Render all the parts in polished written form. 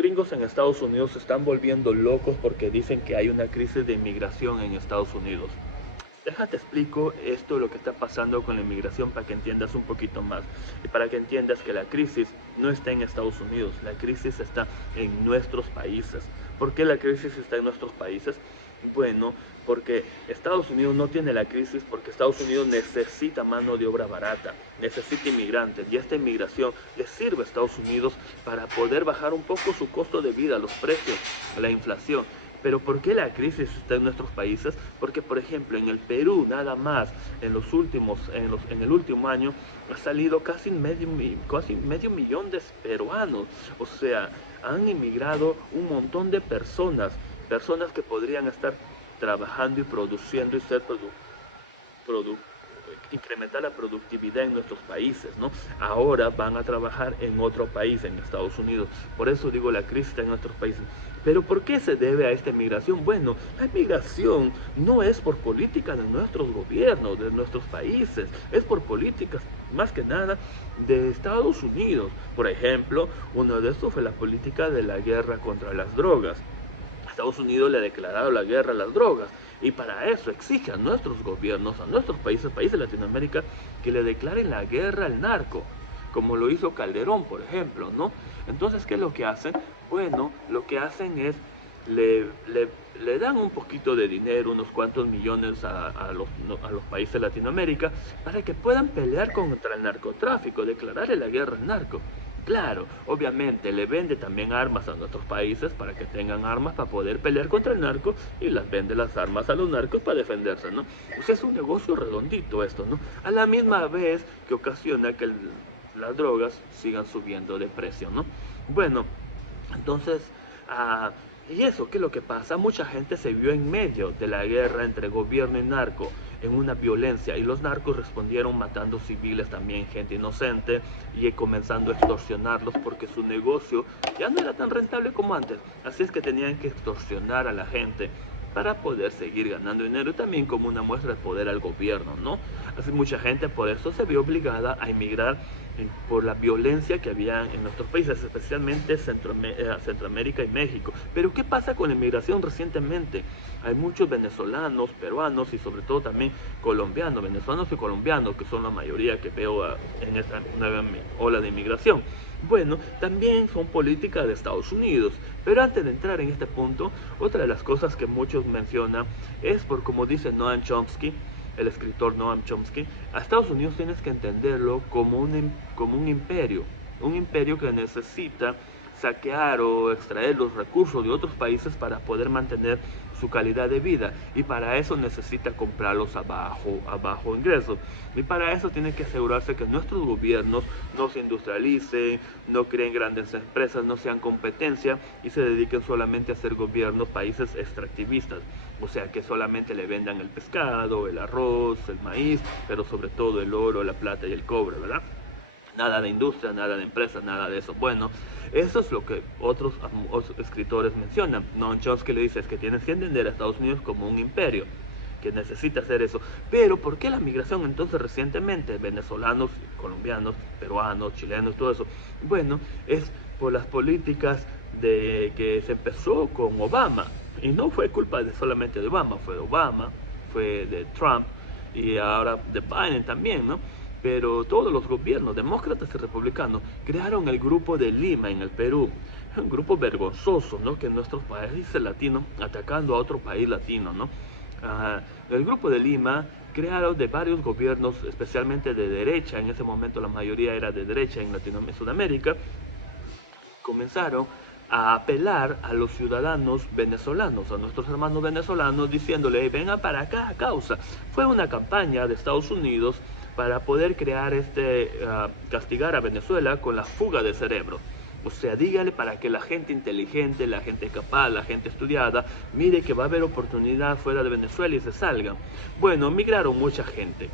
gringos en Estados Unidos se están volviendo locos porque dicen que hay una crisis de inmigración en Estados Unidos. Déjate explico esto, lo que está pasando con la inmigración para que entiendas un poquito más y para que entiendas que la crisis no está en Estados Unidos, la crisis está en nuestros países. ¿Por qué la crisis está en nuestros países? Bueno, porque Estados Unidos no tiene la crisis porque Estados Unidos necesita mano de obra barata, necesita inmigrantes y esta inmigración le sirve a Estados Unidos para poder bajar un poco su costo de vida, los precios, la inflación. Pero ¿por qué la crisis está en nuestros países? Porque, por ejemplo, en el Perú nada más, en el último año, ha salido casi medio millón de peruanos. O sea, han inmigrado un montón de personas que podrían estar trabajando y produciendo y ser incrementar la productividad en nuestros países, ¿no? Ahora van a trabajar en otro país, en Estados Unidos. Por eso digo la crisis en nuestros países. Pero ¿por qué se debe a esta migración? Bueno, la migración no es por política de nuestros gobiernos, de nuestros países, es por políticas más que nada de Estados Unidos. Por ejemplo, uno de estos fue la política de la guerra contra las drogas. Estados Unidos le ha declarado la guerra a las drogas y para eso exige a nuestros gobiernos, a nuestros países de Latinoamérica, que le declaren la guerra al narco, como lo hizo Calderón, por ejemplo, ¿no? Entonces, ¿qué es lo que hacen? Bueno, lo que hacen es le dan un poquito de dinero, unos cuantos millones a los países de Latinoamérica, para que puedan pelear contra el narcotráfico, declararle la guerra al narco. Claro, obviamente le vende también armas a nuestros países para que tengan armas para poder pelear contra el narco y las vende las armas a los narcos para defenderse, ¿no? O sea, es un negocio redondito esto, ¿no? A la misma vez que ocasiona que las drogas sigan subiendo de precio, ¿no? Bueno, entonces, y eso, ¿qué es lo que pasa? Mucha gente se vio en medio de la guerra entre gobierno y narco, en una violencia, y los narcos respondieron matando civiles también, gente inocente, y comenzando a extorsionarlos porque su negocio ya no era tan rentable como antes. Así es que tenían que extorsionar a la gente para poder seguir ganando dinero y también como una muestra de poder al gobierno, ¿no? Así mucha gente por eso se vio obligada a emigrar por la violencia que había en nuestros países, especialmente Centroamérica y México. Pero ¿qué pasa con la inmigración recientemente? Hay muchos venezolanos, peruanos y sobre todo también colombianos, venezolanos y colombianos, que son la mayoría que veo en esta nueva ola de inmigración. Bueno, también son políticas de Estados Unidos, pero antes de entrar en este punto, otra de las cosas que muchos mencionan es por como dice Noam Chomsky, el escritor Noam Chomsky, a Estados Unidos tienes que entenderlo como un imperio que necesita saquear o extraer los recursos de otros países para poder mantener su calidad de vida y para eso necesita comprarlos a bajo ingreso y para eso tiene que asegurarse que nuestros gobiernos no se industrialicen, no creen grandes empresas, no sean competencia y se dediquen solamente a ser gobiernos países extractivistas, o sea que solamente le vendan el pescado, el arroz, el maíz, pero sobre todo el oro, la plata y el cobre, ¿verdad? Nada de industria, nada de empresas, nada de eso. Bueno, eso es lo que otros escritores mencionan. Noam Chomsky le dice es que tienes que entender a Estados Unidos como un imperio que necesita hacer eso. Pero ¿por qué la migración entonces recientemente? Venezolanos, colombianos, peruanos, chilenos, todo eso. Bueno, es por las políticas de que se empezó con Obama. Y no fue culpa solamente de Obama, fue de Trump y ahora de Biden también, ¿no? Pero todos los gobiernos, demócratas y republicanos, crearon el Grupo de Lima en el Perú. Un grupo vergonzoso, ¿no? Que en nuestros países latinos, atacando a otro país latino, ¿no? El Grupo de Lima, crearon de varios gobiernos, especialmente de derecha, en ese momento la mayoría era de derecha en Latinoamérica, Sudamérica, comenzaron a apelar a los ciudadanos venezolanos, a nuestros hermanos venezolanos, diciéndole, vengan para acá a causa. Fue una campaña de Estados Unidos para poder crear castigar a Venezuela con la fuga de cerebro. O sea, dígale para que la gente inteligente, la gente capaz, la gente estudiada, mire que va a haber oportunidad fuera de Venezuela y se salgan. Bueno, migraron mucha gente.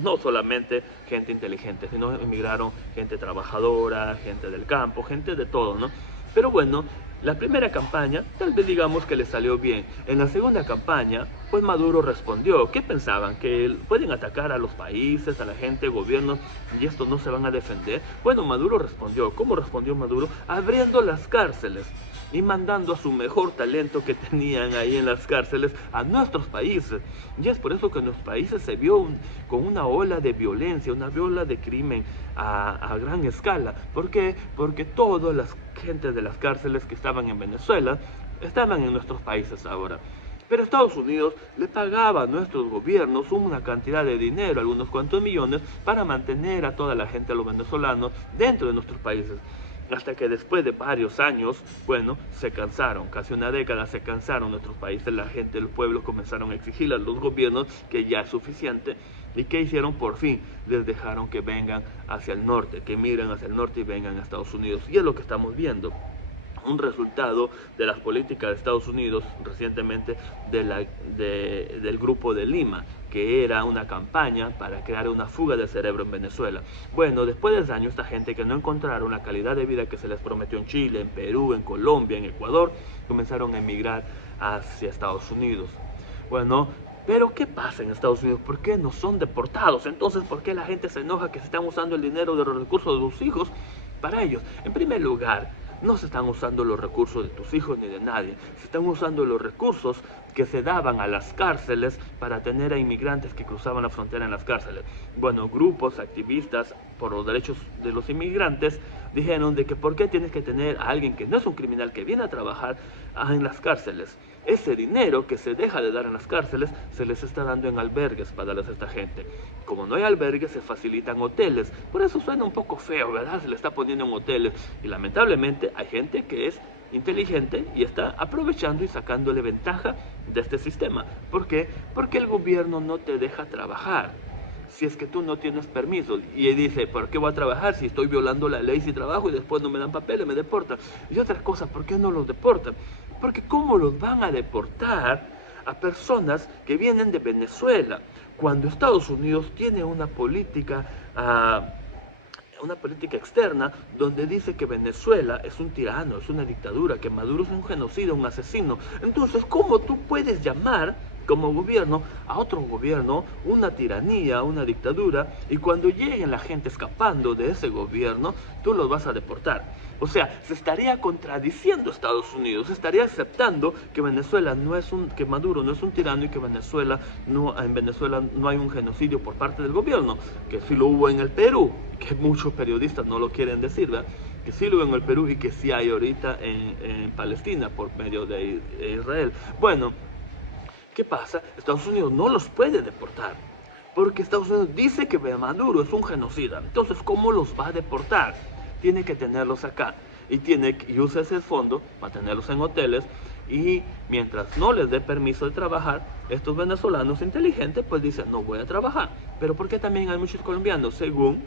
No solamente gente inteligente, sino emigraron gente trabajadora, gente del campo, gente de todo, ¿no? Pero bueno, la primera campaña tal vez digamos que le salió bien. En la segunda campaña, pues Maduro respondió. ¿Qué pensaban? ¿Que pueden atacar a los países, a la gente, gobiernos y estos no se van a defender? Bueno, Maduro respondió. ¿Cómo respondió Maduro? Abriendo las cárceles y mandando a su mejor talento que tenían ahí en las cárceles a nuestros países. Y es por eso que en nuestros países se vio con una ola de violencia, una ola de crimen a gran escala. ¿Por qué? Porque todas las gentes de las cárceles que estaban en Venezuela estaban en nuestros países ahora. Pero Estados Unidos le pagaba a nuestros gobiernos una cantidad de dinero, algunos cuantos millones, para mantener a toda la gente, a los venezolanos, dentro de nuestros países. Hasta que después de varios años, bueno, se cansaron, casi una década se cansaron nuestros países, la gente, el pueblo comenzaron a exigirle a los gobiernos que ya es suficiente. ¿Y qué hicieron? Por fin les dejaron que vengan hacia el norte, que miren hacia el norte y vengan a Estados Unidos. Y es lo que estamos viendo. Un resultado de las políticas de Estados Unidos recientemente del Grupo de Lima, que era una campaña para crear una fuga de cerebro en Venezuela. Bueno, después de años, esta gente que no encontraron la calidad de vida que se les prometió en Chile, en Perú, en Colombia, en Ecuador, comenzaron a emigrar hacia Estados Unidos. Bueno, pero ¿qué pasa en Estados Unidos? ¿Por qué no son deportados? Entonces, ¿por qué la gente se enoja que se están usando el dinero de los recursos de sus hijos para ellos? En primer lugar, no se están usando los recursos de tus hijos ni de nadie. Se están usando los recursos que se daban a las cárceles para tener a inmigrantes que cruzaban la frontera en las cárceles. Bueno, grupos activistas por los derechos de los inmigrantes dijeron de que por qué tienes que tener a alguien que no es un criminal, que viene a trabajar en las cárceles. Ese dinero que se deja de dar en las cárceles se les está dando en albergues para darles a esta gente. Como no hay albergues, se facilitan hoteles. Por eso suena un poco feo, ¿verdad? Se le está poniendo en hoteles. Y lamentablemente hay gente que es inteligente y está aprovechando y sacándole ventaja de este sistema. ¿Por qué? Porque el gobierno no te deja trabajar si es que tú no tienes permiso. Y él dice, ¿por qué voy a trabajar si estoy violando la ley si trabajo y después no me dan papeles, me deportan? Y otra cosa, ¿por qué no los deportan? Porque ¿cómo los van a deportar a personas que vienen de Venezuela cuando Estados Unidos tiene una política externa donde dice que Venezuela es un tirano, es una dictadura, que Maduro es un genocida, un asesino? Entonces, ¿cómo tú puedes llamar como gobierno a otro gobierno una tiranía, una dictadura, y cuando lleguen la gente escapando de ese gobierno, tú los vas a deportar? O sea, se estaría contradiciendo Estados Unidos, se estaría aceptando que Venezuela que Maduro no es un tirano y que en Venezuela no hay un genocidio por parte del gobierno, que sí lo hubo en el Perú, que muchos periodistas no lo quieren decir, ¿verdad? Que sí lo hubo en el Perú y que sí hay ahorita en Palestina por medio de Israel. Bueno, ¿qué pasa? Estados Unidos no los puede deportar, porque Estados Unidos dice que Maduro es un genocida. Entonces, ¿cómo los va a deportar? Tiene que tenerlos acá y usa ese fondo para tenerlos en hoteles, y mientras no les dé permiso de trabajar, estos venezolanos inteligentes pues dicen, no voy a trabajar. Pero ¿por qué también hay muchos colombianos? Según,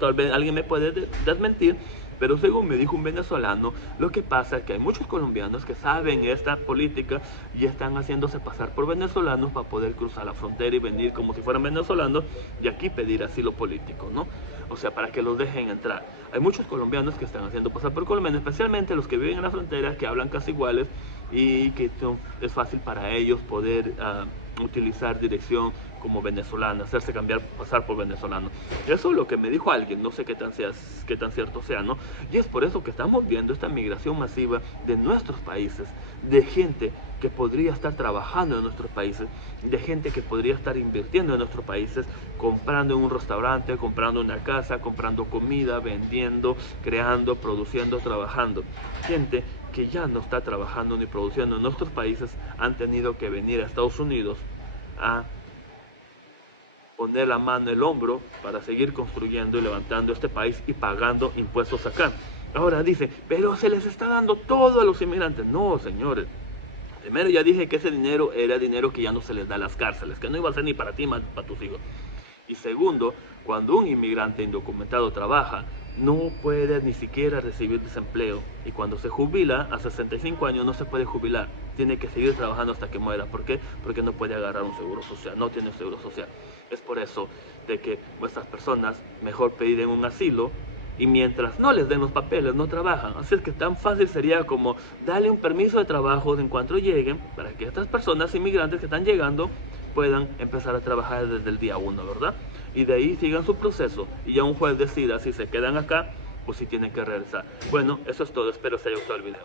tal vez alguien me puede desmentir, pero según me dijo un venezolano, lo que pasa es que hay muchos colombianos que saben esta política y están haciéndose pasar por venezolanos para poder cruzar la frontera y venir como si fueran venezolanos y aquí pedir asilo político, ¿no? O sea, para que los dejen entrar. Hay muchos colombianos que están haciendo pasar por colombianos, especialmente los que viven en la frontera, que hablan casi iguales y que es fácil para ellos poder utilizar dirección como venezolana, hacerse pasar por venezolano. Eso es lo que me dijo alguien, no sé qué tan cierto sea, ¿no? Y es por eso que estamos viendo esta migración masiva de nuestros países, de gente que podría estar trabajando en nuestros países, de gente que podría estar invirtiendo en nuestros países, comprando en un restaurante, comprando una casa, comprando comida, vendiendo, creando, produciendo, trabajando. Gente que ya no está trabajando ni produciendo en nuestros países han tenido que venir a Estados Unidos a poner la mano en el hombro para seguir construyendo y levantando este país y pagando impuestos acá. Ahora dice, pero se les está dando todo a los inmigrantes. No, señores. Primero ya dije que ese dinero era dinero que ya no se les da a las cárceles, que no iba a ser ni para ti, ni para tus hijos. Y segundo, cuando un inmigrante indocumentado trabaja, no puede ni siquiera recibir desempleo. Y cuando se jubila, a 65 años no se puede jubilar. Tiene que seguir trabajando hasta que muera. ¿Por qué? Porque no puede agarrar un seguro social, no tiene un seguro social. Es por eso de que vuestras personas mejor piden un asilo y mientras no les den los papeles no trabajan. Así es que tan fácil sería como darle un permiso de trabajo en cuanto lleguen, para que estas personas inmigrantes que están llegando puedan empezar a trabajar desde el día 1, ¿verdad? Y de ahí sigan su proceso y ya un juez decida si se quedan acá o si tienen que regresar. Bueno, eso es todo, espero que les haya gustado el video.